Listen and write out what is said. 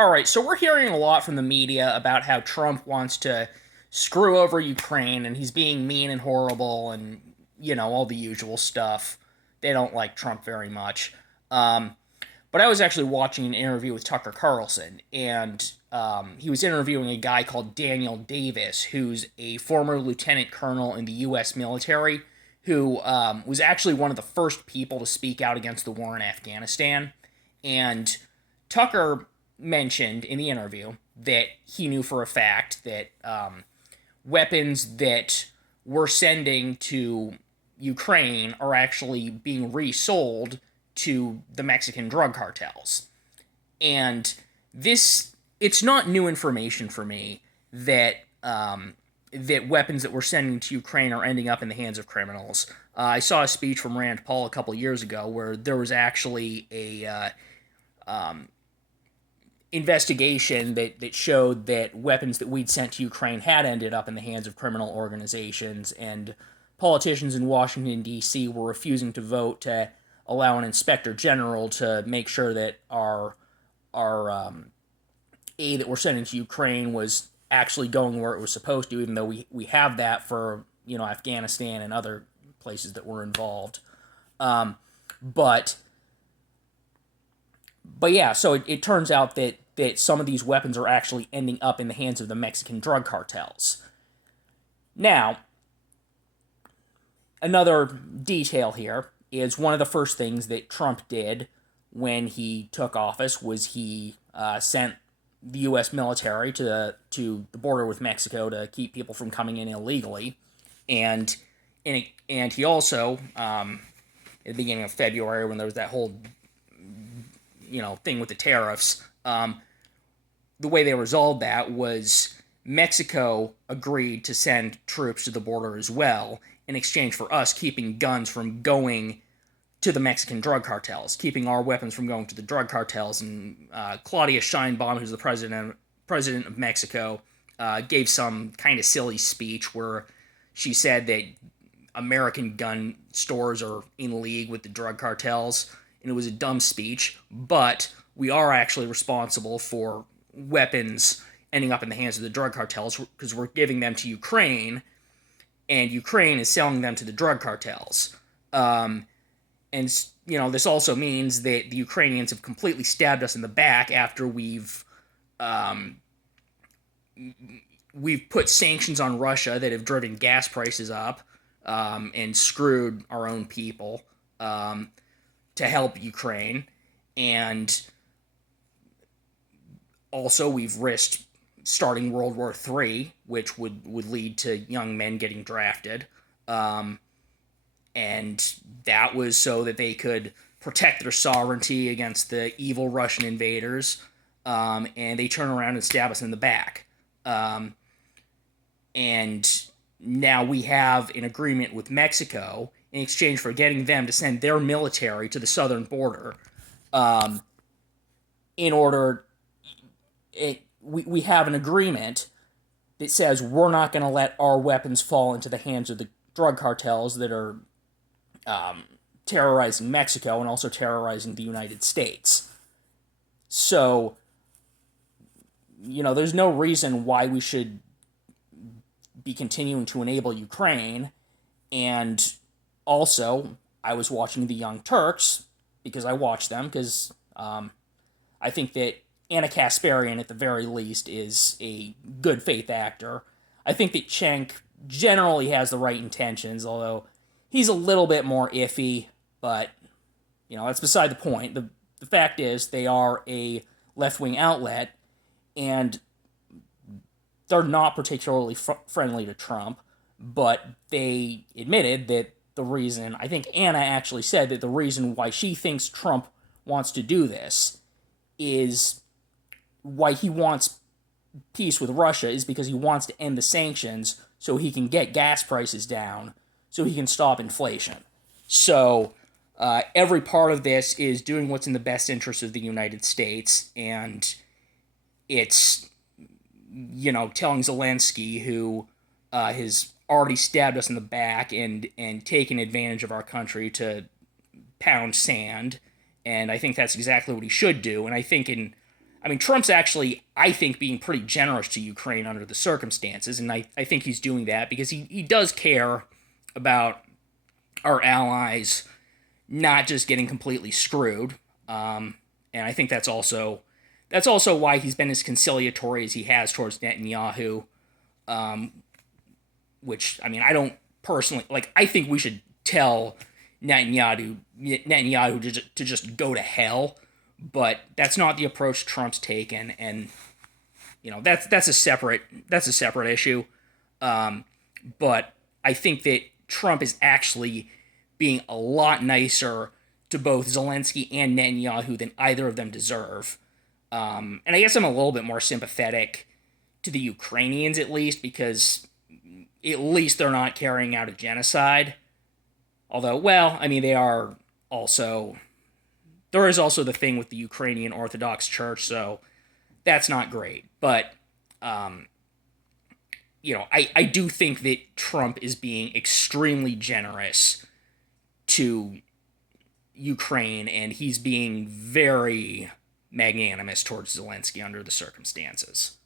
All right, so we're hearing a lot from the media about how Trump wants to screw over Ukraine and he's being mean and horrible and, all the usual stuff. They don't like Trump very much. Um, but I was actually watching an interview with Tucker Carlson, and he was interviewing a guy called Daniel Davis, who's a former lieutenant colonel in the U.S. military, who was actually one of the first people to speak out against the war in Afghanistan. And Tucker mentioned in the interview that he knew for a fact that weapons that we're sending to Ukraine are actually being resold to the Mexican drug cartels. And it's not new information for me that that weapons that we're sending to Ukraine are ending up in the hands of criminals. I saw a speech from Rand Paul a couple years ago where there was actually a investigation that showed that weapons that we'd sent to Ukraine had ended up in the hands of criminal organizations, and politicians in Washington, D.C. were refusing to vote to allow an inspector general to make sure that our aid that we're sending to Ukraine was actually going where it was supposed to, even though we have that for Afghanistan and other places that were involved. But but yeah, so it turns out that some of these weapons are actually ending up in the hands of the Mexican drug cartels. Now, another detail here is one of the first things that Trump did when he took office was he sent the U.S. military to the border with Mexico to keep people from coming in illegally, and and he also at the beginning of February, when there was that whole thing with the tariffs, the way they resolved that was Mexico agreed to send troops to the border as well in exchange for us keeping guns from going to the Mexican drug cartels, keeping our weapons from going to the drug cartels. And Claudia Sheinbaum, who's the president of Mexico, gave some kind of silly speech where she said that American gun stores are in league with the drug cartels, and it was a dumb speech, but we are actually responsible for weapons ending up in the hands of the drug cartels because we're giving them to Ukraine, and Ukraine is selling them to the drug cartels. And this also means that the Ukrainians have completely stabbed us in the back after we've put sanctions on Russia that have driven gas prices up, and screwed our own people, to help Ukraine. And also we've risked starting World War III, which would lead to young men getting drafted. And that was so that they could protect their sovereignty against the evil Russian invaders, and they turn around and stab us in the back. And now we have an agreement with Mexico in exchange for getting them to send their military to the southern border. In order, we have an agreement that says we're not going to let our weapons fall into the hands of the drug cartels that are terrorizing Mexico and also terrorizing the United States. So, there's no reason why we should be continuing to enable Ukraine. And also, I was watching the Young Turks because I watch them because I think that Anna Kasparian, at the very least, is a good faith actor. I think that Cenk generally has the right intentions, although he's a little bit more iffy, but, that's beside the point. The fact is, they are a left-wing outlet, and they're not particularly friendly to Trump, but they admitted that the reason, I think Anna actually said that the reason why she thinks Trump wants to do this is why he wants peace with Russia is because he wants to end the sanctions so he can get gas prices down, so he can stop inflation. So every part of this is doing what's in the best interest of the United States, and it's, telling Zelensky, who has already stabbed us in the back and taken advantage of our country, to pound sand. And I think that's exactly what he should do. And I think I mean, Trump's actually, I think, being pretty generous to Ukraine under the circumstances, and I think he's doing that because he does care about our allies not just getting completely screwed. And I think that's also why he's been as conciliatory as he has towards Netanyahu. Which, I mean, I don't personally like. I think we should tell Netanyahu to just go to hell, but that's not the approach Trump's taken, and that's a separate issue. But I think that Trump is actually being a lot nicer to both Zelensky and Netanyahu than either of them deserve. And I guess I'm a little bit more sympathetic to the Ukrainians, at least, because at least they're not carrying out a genocide. Although, well, I mean, they are also. There is also the thing with the Ukrainian Orthodox Church, so that's not great. But, I do think that Trump is being extremely generous to Ukraine, and he's being very magnanimous towards Zelensky under the circumstances.